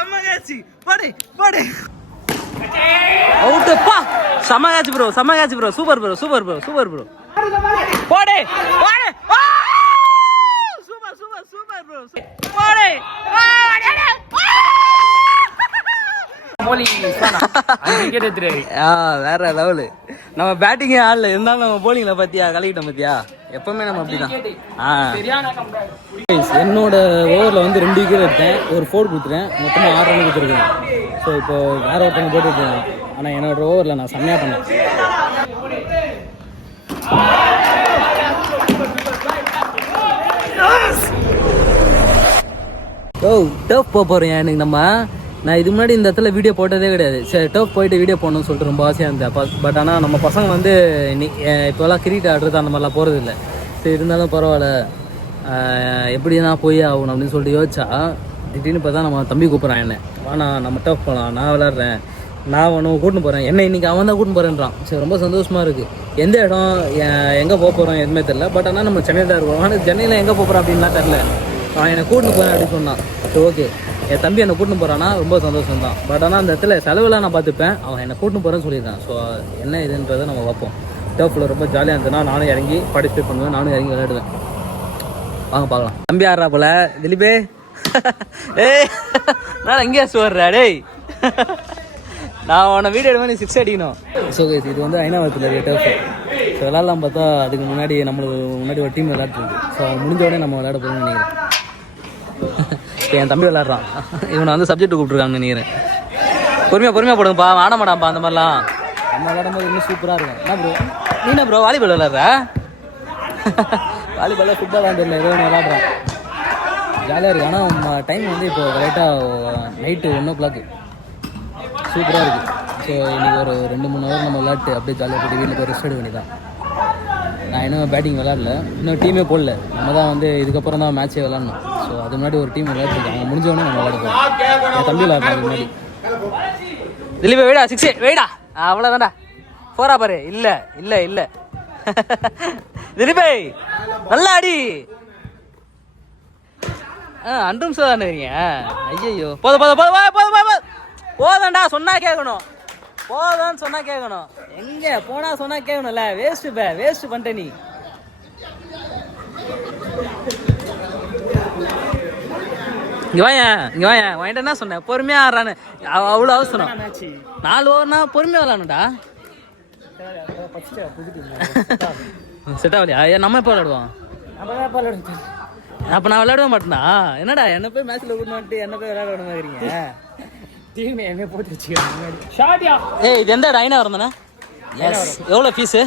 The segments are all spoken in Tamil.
செம்ம கேட்ச் போடு போடு அவுட் பா செம்ம கேட்ச் ப்ரோ செம்ம catch bro super bro super bro super bro போடு போடு சூப்பர் சூப்பர் சூப்பர் ப்ரோ போடு வேற லெவலு நம்ம பேட்டிங்கே ஆடல இருந்தாலும் நம்ம போலிங்ல பாத்தியா கலக்கிட்டோம் பாத்தியா எப்பவுமே நம்ம அப்படிதான். என்னோட ஓவரில் வந்து 2 விக்கெட் எடுத்தேன், ஒரு 4 கொடுத்துட்டேன், மொத்தமாக 6 ரன் கொடுத்துருக்கேன். ஸோ இப்போ வேற ஒருத்தவங்க போட்டுருக்கேன், ஆனால் என்னோட ஓவரில் நான் செம்மையாக பண்ணேன். டர்ஃப் போக போகிறேன் எனக்கு நான் இது முன்னாடி இந்த இடத்துல வீடியோ போட்டதே கிடையாது. சரி டர்ஃப் போயிட்டு வீடியோ போடணும்னு சொல்லிட்டு ரொம்ப ஆசையாக இருந்தேன். பட் ஆனால் நம்ம பசங்க வந்து இப்போலாம் கிரிக்கெட் ஆடுறது அந்த மாதிரிலாம் போகிறது இல்லை. சரி இருந்தாலும் பரவாயில்ல, எப்படி நான் போய் ஆகணும் அப்படின்னு சொல்லிட்டு யோசிச்சா திடீர்னு பார்த்தா நம்ம தம்பி கூப்பிட்றான் என்ன, வாண்ணா நம்ம டர்ஃப் போகலாம், நான் விளாட்றேன், நான் ஒன்று கூட்டின்னு போகிறேன், என்ன இன்றைக்கி அவன் தான் கூட்டின்னு போகிறேன்றான். சரி ரொம்ப சந்தோஷமாக இருக்குது. எந்த இடம் எங்கே போக போகிறோம் எதுவுமே தெரில. பட் ஆனால் நம்ம சென்னையில் தான் இருக்கோம். ஆனால் சென்னையில் எங்கே போகிறோம் அப்படின்லாம் தெரில. அவன் என்னை கூட்டின்னு போகிறேன் அப்படின்னு சொன்னான். சரி ஓகே, என் தம்பி என்னை கூட்டின்னு போகிறான்னா ரொம்ப சந்தோஷம் தான். பட் ஆனால் அந்த இடத்துல செலவெல்லாம் நான் பார்த்துப்பேன், அவன் என்னை கூட்டின்னு போகிறேன்னு சொல்லியிருக்கான். ஸோ என்ன இதுன்றதை நம்ம பார்ப்போம். டர்ஃபில் ரொம்ப ஜாலியாக இருந்ததுன்னா நானும் இறங்கி பார்ட்டிசிபேட் பண்ணுவேன், நானும் இறங்கி விளையாடுவேன். வாங்க பார்க்கலாம். தம்பி ஆடுறா போல திலீபே. ஏய் நான் எங்கேயா சுவர்றா டேய், நான் உன்னை வீடியோ எடுவேன், நீ 6 அடிக்கணும். ஸோ இது வந்து ஐநாவரத்தில் இருக்க டர்ஃபு. ஸோ விளாட்லாம் பார்த்தா அதுக்கு முன்னாடி நம்மளுக்கு முன்னாடி ஒரு டீம் விளையாட்டுருக்கு. ஸோ முடிஞ்ச உடனே நம்ம விளையாட போகிறோம்னு நினைக்கிறேன். என் தம்பி விளாட்றான், இவனை வந்து சப்ஜெக்ட் கூப்பிட்ருக்காங்கன்னு நினைக்கிறேன். பொறுமையாக போடுங்கப்பா, ஆட மாட்டான்ப்பா அந்த மாதிரிலாம். நம்ம விளாடும் போது இன்னும் சூப்பராக இருக்கும். என்ன ப்ரோ நீ என்ன ப்ரோ வாலிபால் விளாட்ற? வாலிபாலில் ஃபுட்பால் விளாண்டுல ஏதோ ஒன்று விளாட்றான், ஜாலியாக இருக்குது. ஆனால் டைம் வந்து இப்போ கரெக்டாக நைட்டு 1 o'clock, சூப்பராக இருக்குது. ஸோ இன்றைக்கி ஒரு 2-3 ஹவர் நம்ம விளாட்டு அப்படியே ஜாலியாக போய்ட்டு வீட்டில் போய் ரெஸ்ட் எடுக்க வேண்டியதான். நான் இன்னும் பேட்டிங் விளாட்ல, இன்னும் டீமே போடல. நம்ம தான் வந்து இதுக்கப்புறம் தான் மேட்ச்சே விளாட்ணும். ஸோ அது முன்னாடி ஒரு டீம் விளையாட்டுருக்காங்க, அவங்க முடிஞ்சவொடனே நம்ம விளையாடுவோம். என் தம்பி விளாட்றேன் அது முன்னாடி. திலீபே வெயிடா 6 வெயிடா, அவ்வளோதான்டா 4 பாரு. இல்லை இல்லை இல்லை திலீபே நல்லா அடி. அன்றும் சாதானே இருக்கீங்க. ஐயோ போதான்டா, சொன்னா கேட்கணும், போதான்னு சொன்னா கேட்கணும். எங்க போனா சொன்னா கேட்கணும்ல. வேஸ்ட் பண்ணிட்ட நீ. இங்க வாங்கிட்ட என்ன சொன்னேன், பொறுமையா ஆடுறான்னு. அவ்வளோ அவசரம். 4 ஓவர்னா பொறுமையா விளாடணும்டா. செட் ஆகலையா? நம்ம எப்போ விளாடுவோம்? அப்போ நான் விளையாட மாட்டேனா? என்னடா என்ன போய் மேட்ச்ல கூட்டு என்ன போய் விளையாட விட மாதிரிங்க. என்ன போட்டு வச்சுக்கிறேன். ஏய் இது எந்த ஐநா வரந்தானே? எவ்வளோ ஃபீஸு?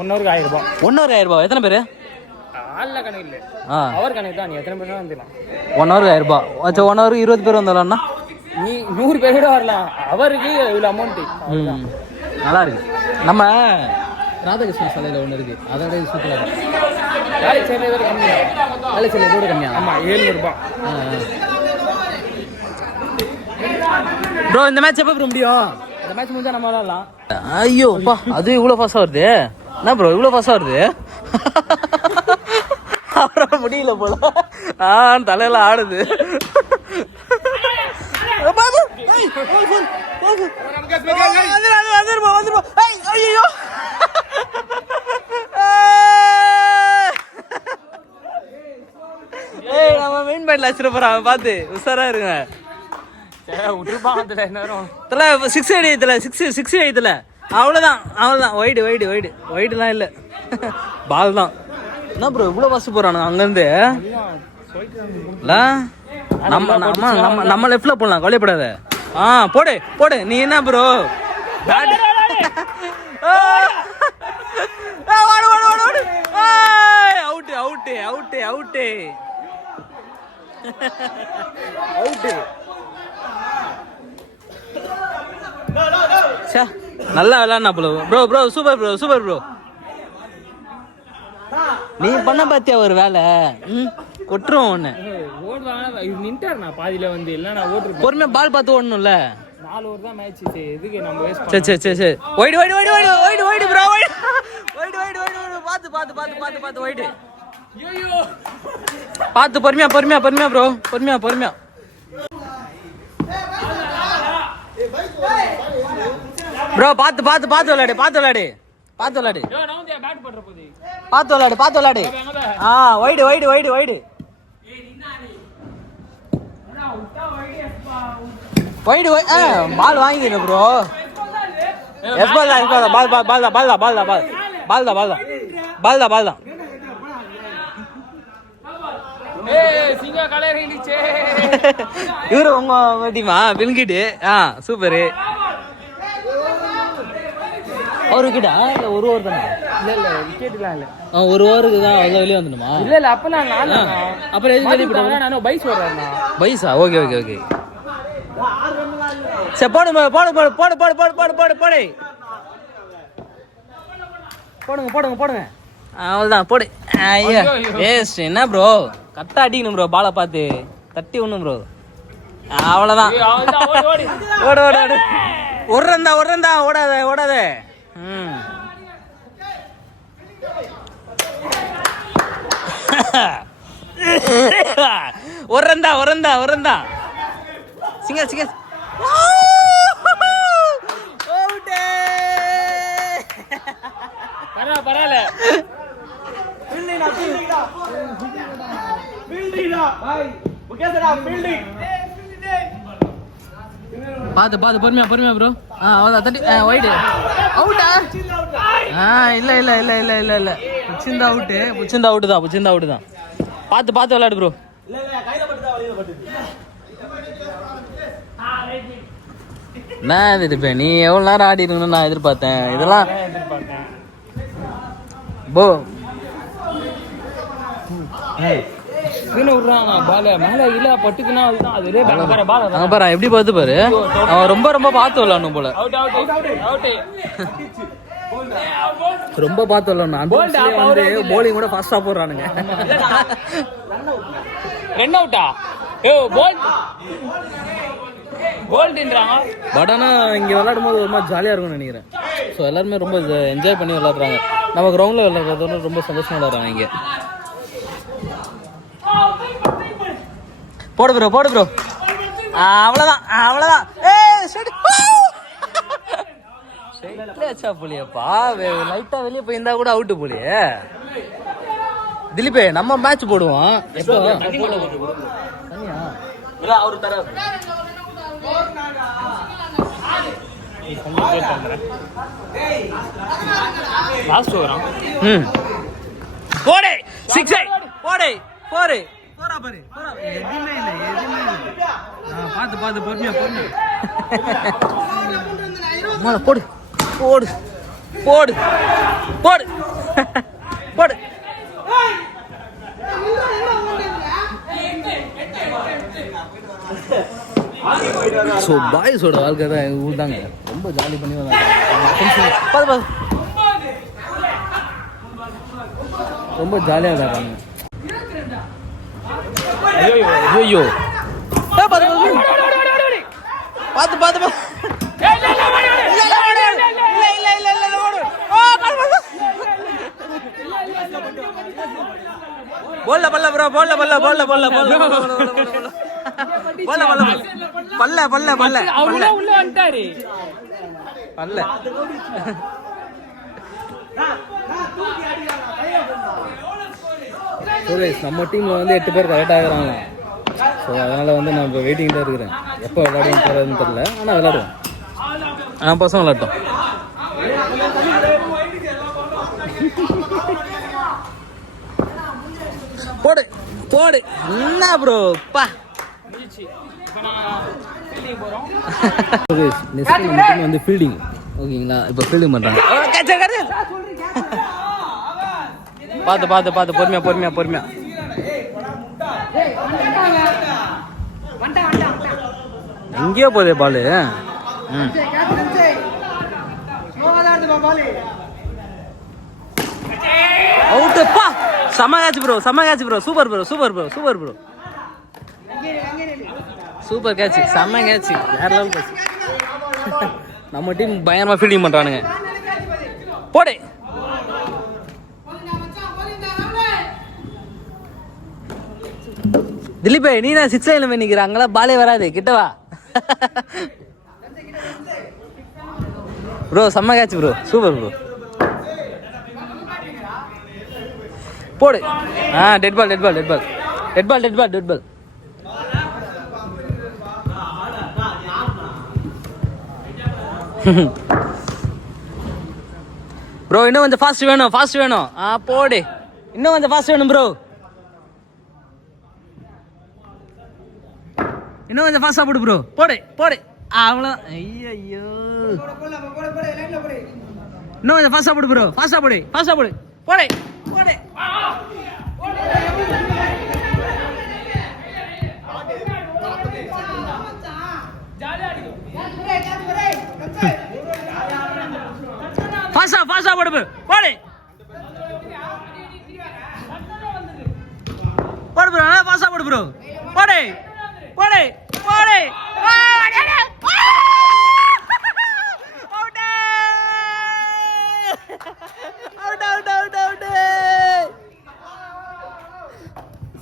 1 ஹவருக்கு 1000 ரூபாய். 1 ஹவருக்கு 1000 ரூபாய். எத்தனை பேர்? ஆள்ல கணக்கு இல்லை, அவர் கணக்கு தான். நீ எத்தனை பேர் வந்துடலாம். 1 ஹவருக்கு 1000 ரூபாய். அச்சா 1 ஹவருக்கு 20 பேர் வந்துடலாம்னா நீ 100 பேர் கூட வரலாம். அவருக்கு இவ்வளோ அமௌண்ட்டு. நல்லா இருக்கு. நம்ம ராதாகிருஷ்ண சாலையில் ஒன்று இருக்குது, அதோட சூப்பராக இருக்கும். வேலைச்சேரியில் இதோட கம்மியாக, வேலைச்சேரியில் இதோட கம்மியாக. ஆமாம் 700 ரூபாய். ப்ரோ இந்த மேட்ச் எப்போ ப்ரோ முடியும்? இந்த மேட்ச் முடிஞ்சா நம்ம விளாடலாம். ஐயோ அப்பா, அது இவ்வளோ ஃபாஸ்ட்டாக வருது. என்ன ப்ரோ இவ்வளோ ஃபாஸ்ட்டாக வருது? அப்புறம் முடியல போல. தலையில ஆடுது. நம்ம மெயின் பேட்ல வச்சிருப்போம், பார்த்து உஷாரா இருங்க. 6 அடித்துல 6 அடித்துல அவ்வளோதான். ஒயிடுலாம் இல்லை, பால் தான். என்ன ப்ரோ இவ்வளோ பஸ் போறானு அங்கேருந்து? நம்ம லெஃப்ட்ல போடலாம், கவலைப்படாத. போடு நீ. என்ன ப்ரோ அவுட்டு. நல்லா விளையாடுனா ப்ரோ சூப்பர் ப்ரோ. நீ பண்ண பாத்தியா ஒரு வேலை கொட்டுரும் ஒண்ணு. பொறுமையா பால் பார்த்து ஓடணும்ல. 4 ஓவர் தான் மேட்ச். எதுக்கு நம்ம வேஸ்ட் பண்ணோம்? சரி வைடு ப்ரோ. பாத்து வைடு. ஐயோ பாத்து பொறுமையா ப்ரோ. பொறுமையா ப்ரோ பார்த்து விளையாடு பார்த்து விளையாடு. வைடு பால் வாங்கிடு ப்ரோ. பால் தான். இவரு உங்க டீமா பில்கிட்டு. சூப்பரு. ஒரு விக்கெட்டா இல்ல ஒரு ஓவர் தானே? இல்ல விக்கெட்லாம் இல்ல. ஒரு ஓவருக்கு தான் அத வெளிய வந்துடுமா? இல்ல அப்பலாம் நானே. அப்புறம் எது வெளிய போறா? நான் பைஸ் ஓடுறேன்னா. பைஸா? ஓகே. சே போடுங்க. அவ்வளவுதான் போடு. ஐயா வேஸ்ட். என்ன ப்ரோ கரெக்டா அடிக்கணும் ப்ரோ. பாலை பார்த்து தட்டி ஒண்ணும் ப்ரோ. அவ்வளவுதான். ஓடு. ஒரு ரன் தான். ஓடாத. ஒரு ரன் தான். சிங்க பரவாயில்ல. பாத்து பொறுமையா ப்ரோ. அவ்வளவுதான். தட்டி வைடு. அவுட்டா? இல்ல. புச்சிந்தா அவுட் தான். பாத்து விளையாடு ப்ரோ. நான் இது நீ எவ்வளவு நேரம் ஆடி இருக்கணும்னு நான் எதிர்பார்த்தேன். இதெல்லாம் போ எப்படி பார்த்து பாரு. அவன் ரொம்ப பார்த்து விளையாடணும் போல. ரொம்ப பார்த்து விளையாடணும். போலிங் கூட ஃபாஸ்டா போடுறானுங்க. ரன் அவுட்டா? பட் ஆனா இங்க விளையாடும் போது ரொம்ப ஜாலியா இருக்கும்னு நினைக்கிறேன். ஸோ எல்லாருமே ரொம்ப என்ஜாய் பண்ணி விளையாடுறாங்க. நம்ம கிரவுண்ட்ல விளையாடுறது ரொம்ப சந்தோஷமா விளையாடுறாங்க இங்க. போடு ப்ரோ. அவ்வளவுதான். போலியப்பா லைட்டா வெளியே போயிருந்தா கூட அவுட்டு போலியே. திலீபே நம்ம மேட்ச் போடுவோம். எப்போ அவரு தர லாஸ்ட் ஓவரா? போடு 6 போடு 4 போறா பாரு. எதுமே இல்ல. பாத்து பொறுமையா. மால போடு. ஸோ பாய்ஸோட வாழ்க்கை தான் ஊர் தாங்க. ரொம்ப ஜாலி பண்ணி வந்தாங்க. ரொம்ப ஜாலியாக விளையாடுறாங்க. ஐயோ பார்த்து போல்ல ப்ரோ. நம்ம டீம்ல வந்து 8 பேர் கரெக்டாக இருக்கிறாங்க. ஸோ அதனால வந்து நான் இப்போ வெயிட்டிங் தான் இருக்கிறேன். எப்போ விளையாடுன்னு போகிறதுன்னு தெரியல. ஆனால் விளையாடுவோம். பசங்க விளையாட்டோம். போடு என்ன ப்ரோ பா. வந்து ஃபீல்டிங் ஓகேங்களா? இப்போ ஃபீல்டிங் பண்றாங்க. பார்த்து பொறுமையா. எங்கேயோ போதே பாலு. அவுட்டுப்பா. செம catch bro. Super bro. Super catch. செம்ம கேட்ச். வேற லெவல் கேட்ச். நம்ம டீம் பயங்கரமா ஃபீல்டிங் பண்றானுங்க. போடு. திலீபே நீ தான் 6 லைன்ல போய் நிக்கிற. அங்கெல்லாம் பாலே வராது. கிட்ட வா. ப்ரோ செம்ம கேட்ச் ப்ரோ, சூப்பர் ப்ரோ. போடு. Dead ball dead ball dead ball dead ball dead ball dead ball. Bro இன்னும் கொஞ்சம் ஃபாஸ்ட் வேணும், ஃபாஸ்ட் வேணும். போடு, இன்னும் கொஞ்சம் ஃபாஸ்ட் வேணும் ப்ரோ, இன்னும் கொஞ்சம் ஃபாஸ்ட்டாக போடு ப்ரோ. போடு போடு, அவ்வளோ. ஐயோ, இன்னும் கொஞ்சம் ஃபாஸ்ட்டாக போடு ப்ரோ, ஃபாஸ்ட்டாக போடு, ஃபாஸ்ட்டாக போடு. போடு போடு. ஃபாஸ்ட்டாக ஃபாஸ்ட்டாக போடு ப்ரோ. போடு போடு ப்ரோ, நல்லா ஃபாஸ்ட்டாக போடு ப்ரோ. போடு போடு போடு.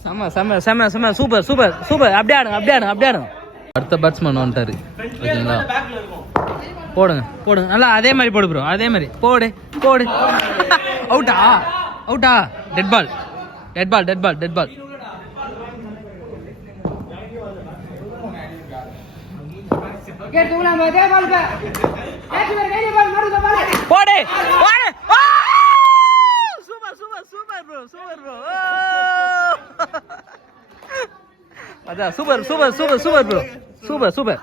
செம்ம செம்ம செம்ம செம்ம, சூப்பர் சூப்பர் சூப்பர். அப்படியே ஆடுங்க, அப்படியே ஆடுங்க, அப்படியே ஆடுங்க. அடுத்த பேட்ஸ்மேன் வந்துட்டாரு, ஓகேங்களா? போடுங்க போடுங்க, நல்லா அதே மாதிரி போடு ப்ரோ, அதே மாதிரி போடு போடு. அவுட்டா அவுட்டா? Dead ball dead ball dead ball dead ball. போடு போடு. Super super super bro, super bro. அதான் super super super super bro, super super.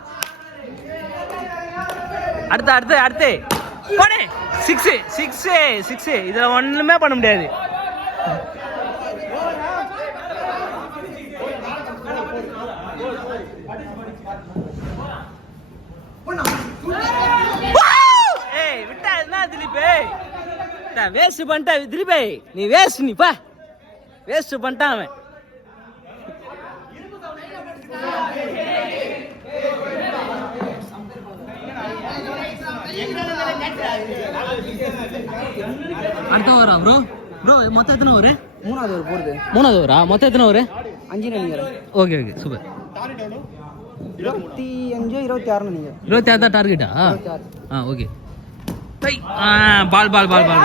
அடுத்து அடுத்து அடுத்து போடு. 6 6 6. இதில் ஒன்றுமே பண்ண முடியாது. ஏய் விட்டா என்ன திலீபே, வேஸ்ட் பண்ணிட்டா திலீபே, நீ வேஸ்ட், நீ பா வேஸ்ட் பண்ணிட்டான் அவன். அடுத்த ஓவரா ப்ரோ? ப்ரோ மொத்தம் எத்தனை ஓவர்? மூணாவது ஓவர் போடுது. மூணாவது ஓவரா? மொத்தம் எத்தனை ஓவர்? 5 நினைக்கிறேன். Okay okay super. 25 26 நினைக்கிறேன். 26 தான் டார்கெட்டா? ஓகே. பால் பால் பால் பால் பால்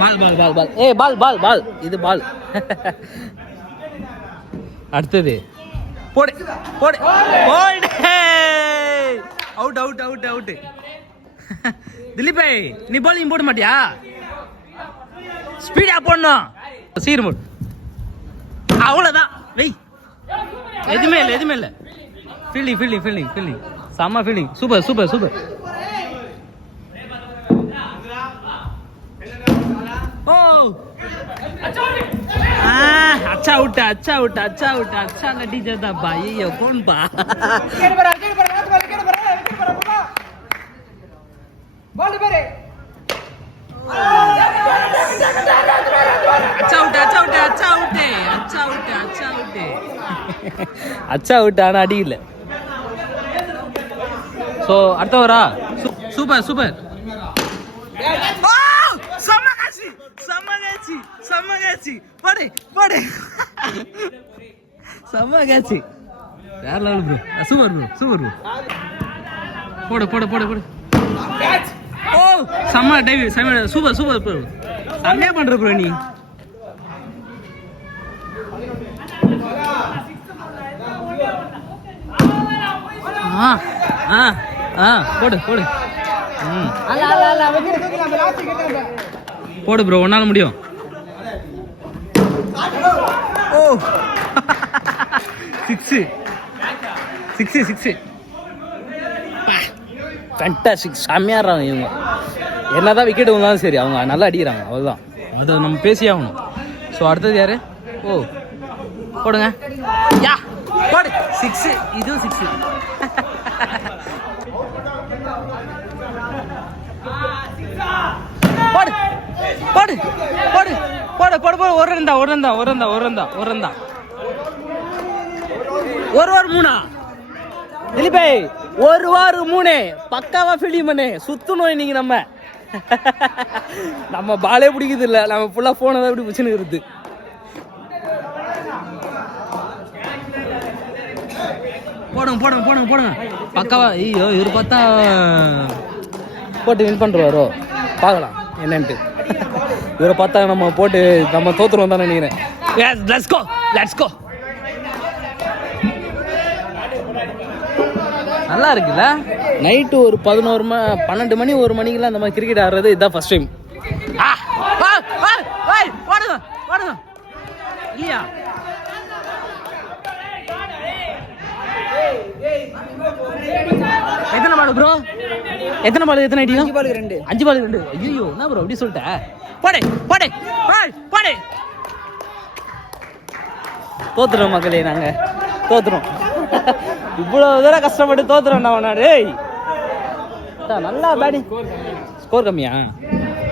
பால் பால் பால் பால். ஏய் பால் பால் பால், இது பால். அடுத்தது போடு போடு போடு. Out out out out. திலீபே நீ பவுலிங் போட மாட்டியா? ஸ்பீடா போடணும், சீர் போடு. அவ்வளோதான், வெய். எதுவுமே இல்லை, எதுவுமே இல்லை. ஃபீல்டிங் ஃபீல்டிங் ஃபீல்டிங் ஃபீல்டிங், செம்ம ஃபீல்டிங், சூப்பர் சூப்பர் சூப்பர். ஓ अच्छा उठा अच्छा उठा अच्छा उठा अच्छा लड़ी जाता भाई, ये कौन बा? अच्छा उठा अच्छा उठा अच्छा उठे अच्छा उठे अच्छा उठे अच्छा उठा ஆனா அடி இல்ல. சோ அடுத்த வரா. Super super. சமகாச்சி போடு போடு. சமகாச்சி வேற level bro, super bro super bro. போடு போடு போடு போடு. ஓ செம்ம டைவ், செம்ம சூப்பர் சூப்பர் ப்ரோ. செம்மையா பண்ற ப்ரோ நீ. போடு போடு. போடு ப்ரோ, உன்னால முடியும். ஓ 6 6 6. ஃபேண்டாஸ்டிக், செம்மையாடுறாங்க இவங்க. என்னதான் விக்கெட் வந்தாலும் சரி அவங்க நல்லா அடிக்கிறாங்க, அவ்வளோதான். அதை நம்ம பேசி ஆகணும். ஸோ அடுத்தது யாரு? ஓ போடுங்க. யா போடு 6. இதுவும் 6. போடு போடு போடு போடு போடு போடு. ஒரு ரன் தான் ஒரு ரன் தான் ஒரு ரன் தான் ஒரு ரன் தான் ஒரு ரன் தான். ஒரு ஓவர் 3. திலீபே ஒரு ஓவர் 3 பக்காவா ஃபீல்டிங் பண்ணு. சுத்தணும் இன்னைக்கு நம்ம. நம்ம பாலே பிடிக்குது இல்லை, நம்ம ஃபுல்லா போனை தான் இப்படி பிடிச்சுன்னு இருக்குது. போடுங்க போடுங்க போடுங்க போடுங்க பக்காவா. ஐயோ இவர் பார்த்தா போட்டு வின் பண்ணுறாரோ பார்க்கலாம் என்னன்ட்டு. இவரை பார்த்தா நம்ம போட்டு நம்ம தோற்றுருவோம் தான் நினைக்கிறேன். Let's go. நல்லா இருக்குல்ல. நைட்டு ஒரு 12 மணி 1 மணிக்கெல்லாம் அந்த மாதிரி கிரிக்கெட் ஆடுறது இதுதான் ஃபர்ஸ்ட் டைம். இல்லையா எத்தனை பால் ப்ரோ? எத்தனை பால் எத்தனை ஐடியா? 5 பால் 2. ஐயோ என்ன ப்ரோ அப்படி சொல்லிட்டேன். போடே தோத்துறோம் மக்களே, நாங்க தோத்துறோம். இவ்வளவு தூரம் கஷ்டப்பட்டு தோத்துறோம். டேய் நல்லா பேட்டிங். ஸ்கோர் கம்மியா?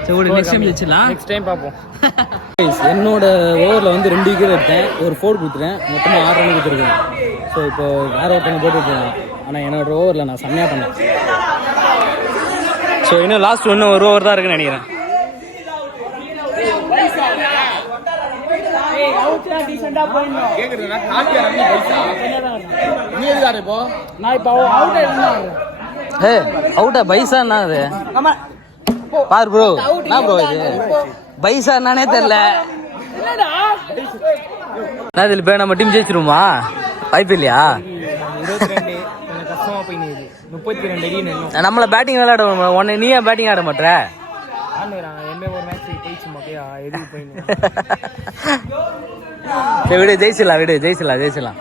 சரி நெக்ஸ்ட் டைம் பார்ப்போம். என்னோட ஓவரில் வந்து 2 விக்கெட் எடுத்தேன், ஒரு 4 கொடுத்துட்டேன், மொத்தமாக 6 ரன் கொடுத்துருக்கேன். ஸோ இப்போ வேற ஒருத்தவங்க போட்டுருக்கேன். ஆனால் என்னோட ஓவரில் நான் செம்மையாக பண்ணேன். ஸோ இன்னும் லாஸ்ட் ஒரு ஓவர் தான் இருக்குன்னு நினைக்கிறேன். அவுட்டா பைசா என்ன அது பாரு ப்ரோ. என்ன ப்ரோ இது பைசா என்னன்னே தெரியல. இப்போ நம்ம டீம் ஜெயிச்சிருமா? வாய்ப்பு இல்லையா? 32 நம்மள பேட்டிங் விளையாட உன்னை நீ ஏன் பேட்டிங் ஆட மாட்டேற? விடு ஜெயிச்சிடலாம்.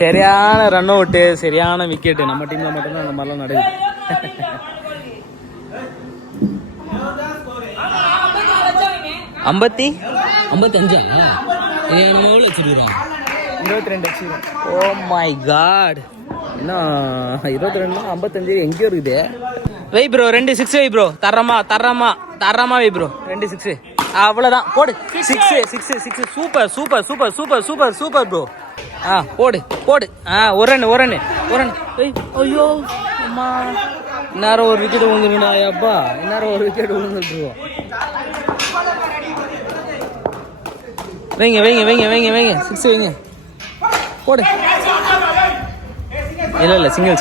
சரியான ரன் அவுட்டு, சரியான விக்கெட்டு. நம்ம டீம்ல மட்டும்தான் அந்த மாதிரிலாம் நடக்குது. 55 நம்ம எவ்வளோ வச்சிருக்கிறோம்? 22 வச்சிருக்கோம். ஓ மை காட், இன்னும் 22 55 எங்கேயோ இருக்குது. வை ப்ரோ 2 6 வை ப்ரோ. தரமா வை ப்ரோ 2 6. அவ்வளோதான் போடு. 6 சூப்பர் ப்ரோ. போடு ஒரு ரன். ஐயோ அம்மா, இந்நேரம் ஒரு விக்கெட் விழுந்துருக்கா? அப்பா இந்நேரம் ஒரு விக்கெட் விழுந்துருவோம். வைங்க 6 வைங்க. போடு. இல்லை சிங்கிள்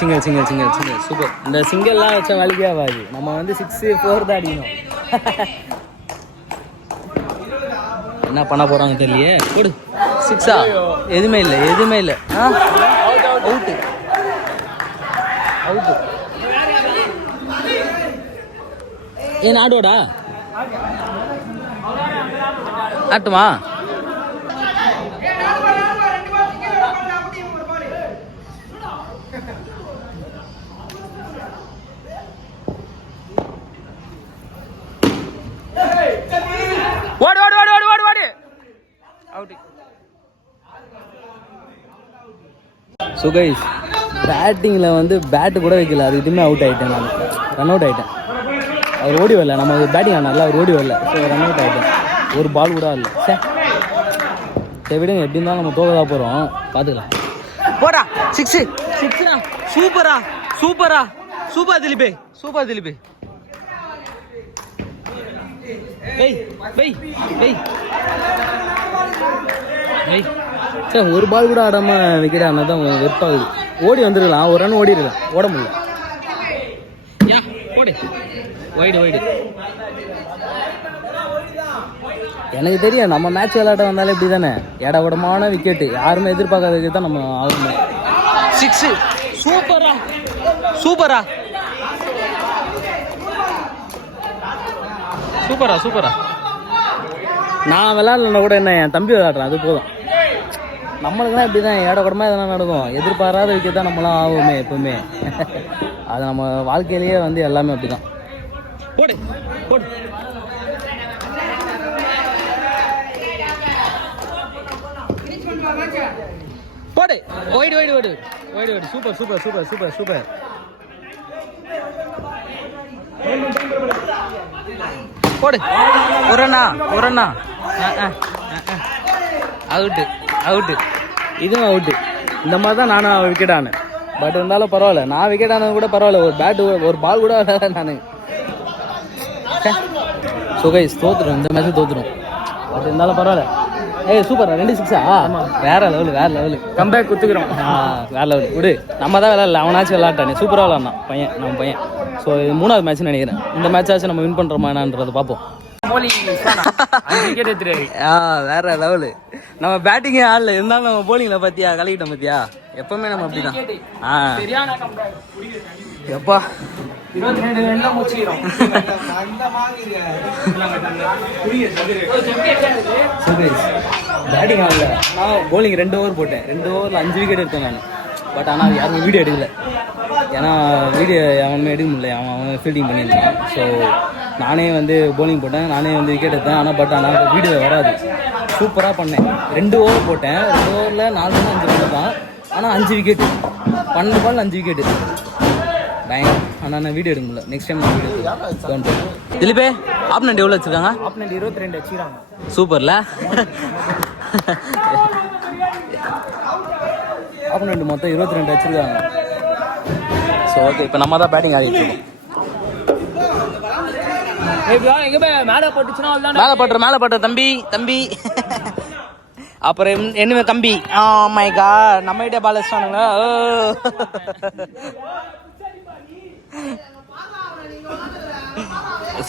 சூப்பர். இந்த சிங்கிள்லாம் வச்சா வேலைக்கே ஆகாது. நம்ம வந்து 6 4 தான் அடிக்கணும். என்ன பண்ண போறாங்க தெரியலையே. போடு. 6 எதுவுமே இல்லை. அவுட்டு. ஏன் ஆட்டோடா ஆட்டுமா? ஓடு. அவுட். ஸோ கைஸ், பேட்டிங்கில் வந்து பேட்டு கூட வைக்கல, அது இதுவுமே அவுட் ஆகிட்டேன். நான் ரன் அவுட் ஆகிட்டேன். அவர் ஓடி வரல. நம்ம பேட்டிங் ஆனால அவர் ஓடி வரல. ஸோ ரன் அவுட் ஆகிட்டேன். ஒரு பால் கூட இல்லை. சரி விடுங்க, எப்படி இருந்தாலும் நம்ம தோக்கதா போகிறோம், பார்த்துக்கலாம். போடா 6. சூப்பர் திலீபே. சார் ஒரு பால் கூட ஆடாம விக்கெட் ஆனா தான் வெறுப்பாகுது. ஓடி வந்துருக்கலாம், ஒரு ரன் ஓடிடலாம், ஓட முடியல. வைடு. எனக்கு தெரியும், நம்ம மேட்ச் விளையாட வந்தாலே இப்படி தானே, இடவிடமான விக்கெட்டு, யாருமே எதிர்பார்க்காத விக்கெட் தான் நம்ம ஆகணும். 6 சூப்பரா. நான் விளையாடலன்னா கூட என்ன, என் தம்பி விளையாடுறேன், அது போதும். நம்மளுக்குலாம் இப்படி தான் இடவிடமாக எதனா நடக்கும், எதிர்பாராத விக்கெட் தான் நம்மளாம் ஆகுமே எப்பவுமே. அது நம்ம வாழ்க்கையிலேயே வந்து எல்லாமே அப்படி தான். போடு. வைடு. சூப்பர். போடு. ஒரு ரன்னா. அவுட்டு. இதுவும் அவுட்டு. இந்த மாதிரி தான் நானும் விக்கெட் ஆனேன். பட் இருந்தாலும் பரவாயில்ல, நான் விக்கெட் ஆனது கூட பரவாயில்ல. ஒரு பேட்டு ஒரு பால் கூட விளையாட நான். ஸோ கைஸ், தோத்துரும், இந்த மேட்ச் தோத்துரும். பட் இருந்தாலும் பரவாயில்ல. சூப்பர். 2 6 வேற லெவலு. கம்பேக் குத்துக்கிறோம். வேற லெவலு. விடு, நம்ம தான் விளையாடல, அவனாச்சும் விளையாட்டானே. சூப்பராக விளையாடுனான் பையன், நம்ம பையன். ஸோ இது 3வது மேட்ச்னு நினைக்கிறேன். இந்த மேட்சாச்சும் நம்ம வின் பண்ணுறோமா என்னன்றதை பார்ப்போம். வேற லெவலு. நம்ம பேட்டிங்கே ஆடல இருந்தாலும் நம்ம போலிங்கில் பார்த்தியா கலக்கிட்டோம் பார்த்தியா. எப்பவுமே நம்ம அப்படிதான். எப்பா பேட்டிங் ஆடல. நான் போலிங் 2 ஓவர் போட்டேன். 2 ஓவரில் 5 விக்கெட் எடுத்தேன் நான். பட் ஆனால் அது யாருமே வீடியோ எடுக்கல. ஏன்னா வீடியோ அவனுமே எடுக்க முடியல. அவன் ஃபீல்டிங் பண்ணியிருந்தான். ஸோ நானே வந்து போலிங் போட்டேன், நானே வந்து விக்கெட் எடுத்தேன். ஆனால் வீடியோ வராது. சூப்பராக பண்ணேன். 2 ஓவர் போட்டேன். 2 ஓவரில் 4 ரன் 5 ரன் தான். ஆனால் 5 விக்கெட்டு, 12 பால் 5 விக்கெட்டு. பயங்கரம். ஆனால் நான் வீடியோ எடுக்க முடியல. நெக்ஸ்ட் டைம் நான் வீடியோ எடுக்கிறேன். திலீபே ஆப்னண்ட் எவ்வளோ வச்சுருக்காங்க? ஆப்னண்ட் 22 வச்சுக்கிறாங்க. சூப்பர்ல. ஆப்னண்ட் மொத்தம் 22 வச்சுருக்காங்க. ஸோ ஓகே, இப்போ நம்ம தான் பேட்டிங் ஆடிட்டு இருக்கோம். மேலே போட்டுற தம்பி அப்புறம் என்ன கம்பி. மை காட், நம்ம கிட்டே பால் வச்சிட்டானுங்களா.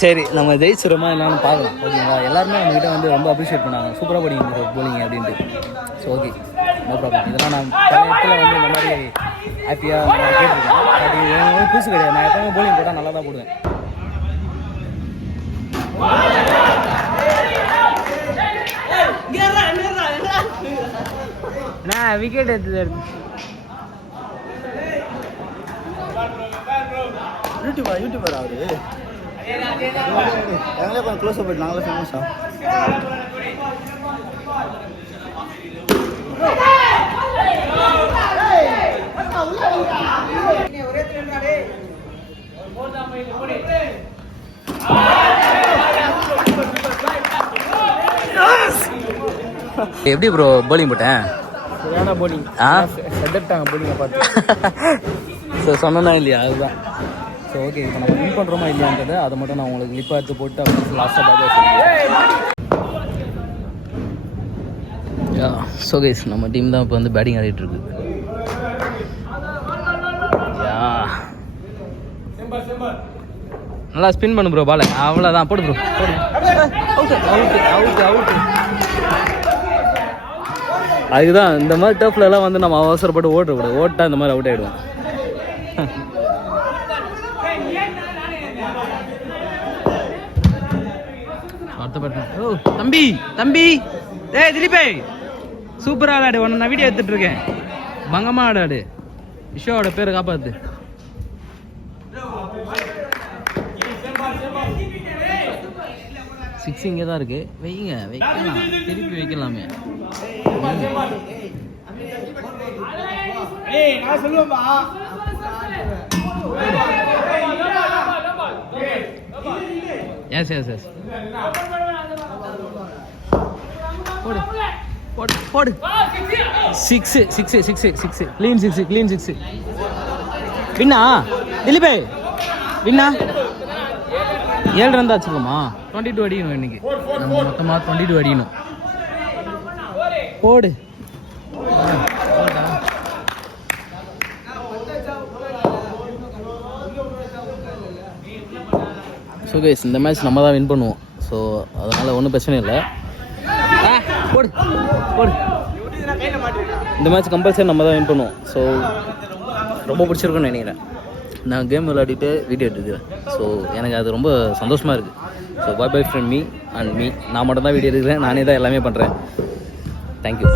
சரி, நம்ம ஜெயிச்சிருமா என்னன்னு பார்க்கலாம். ஓகேங்களா? எல்லாருமே நம்மகிட்ட வந்து ரொம்ப அப்ரிஷியேட் பண்ணாங்க. சூப்பராக படிங்க போலிங்க அப்படின்ட்டு. So okay, no problem. இதெல்லாம் நான் பல இடத்துல வந்து இந்த மாதிரி ஹாப்பியாக கேட்டிருக்கேன். அது புதுசு கிடையாது. நான் எப்பவுமே போலிங் போட்டால் நல்லா தான் போடுவேன். விக்கெட் எடுத்து யூடியூபர் அவரு. எங்களே கொஞ்சம் க்ளோஸ் போயிட்டு நாங்களே ஃபேமஸா. எப்படி ப்ரோ போலிங் போட்டேன்? சரியான போலிங். செத்துட்டாங்க போலிங்கை பார்த்து. ஸோ சொன்னா இல்லையா, அதுதான். ஸோ ஓகே, இப்போ நம்ம வின் பண்ணுறோமா இல்லையான்றது அதை மட்டும் நான் உங்களுக்கு லிப்பாக எடுத்து போட்டு அப்படி லாஸ்ட்டாக பார்த்து. ஸோ கைஸ், நம்ம டீம் தான் இப்போ வந்து பேட்டிங் ஆடிட்டு இருக்கு. நல்லா ஸ்பின் பண்ணு ப்ரோ பால். அவ்வளோதான், போடு ப்ரோ, போடு. அவுட்டு. அதுதான் இந்த மாதிரி டஃப்லலாம் வந்து நம்ம அவசரப்பட்டு ஓட்டக்கூடாது. ஓட்டா இந்த மாதிரி அவுட் ஆகிடுவோம். தம்பி ஏய் திலீபே, சூப்பரா ஆடாடு. உன்னை நான் வீடியோ எடுத்துட்டு இருக்கேன். பங்கமா ஆடாடு. விஷயோட பேரை காப்பாத்து. சிக்ஸ் இங்கே தான் இருக்கு. வைக்கலாம், திருப்பி வைக்கலாமே. எஸ் போடு. 6 க்ளீன் 6. வின்னா திலீபே, வின்னா 7 ரன் தான் வச்சுக்கோமா. 22 அடிக்கணும் இன்னைக்கு. நம்ம மொத்தமாக 22 அடிக்கணும். போடு. ஸோ கைஸ், இந்த மேட்ச் நம்ம தான் வின் பண்ணுவோம். ஸோ அதனால் ஒன்றும் பிரச்சனை இல்லை. போடு. இந்த மேட்ச் கம்பல்சரி நம்ம தான் வின் பண்ணுவோம். ஸோ ரொம்ப பிடிச்சிருக்குன்னு நினைக்கிறேன். நான் கேம் விளையாடிட்டு வீடியோ எடுத்துக்கிறேன். ஸோ எனக்கு அது ரொம்ப சந்தோஷமாக இருக்குது. So by friend me and me. நான் மட்டும் தான் வீடியோ எடுக்கிறேன். நானே தான் எல்லாமே பண்ணுறேன். தேங்க்யூ.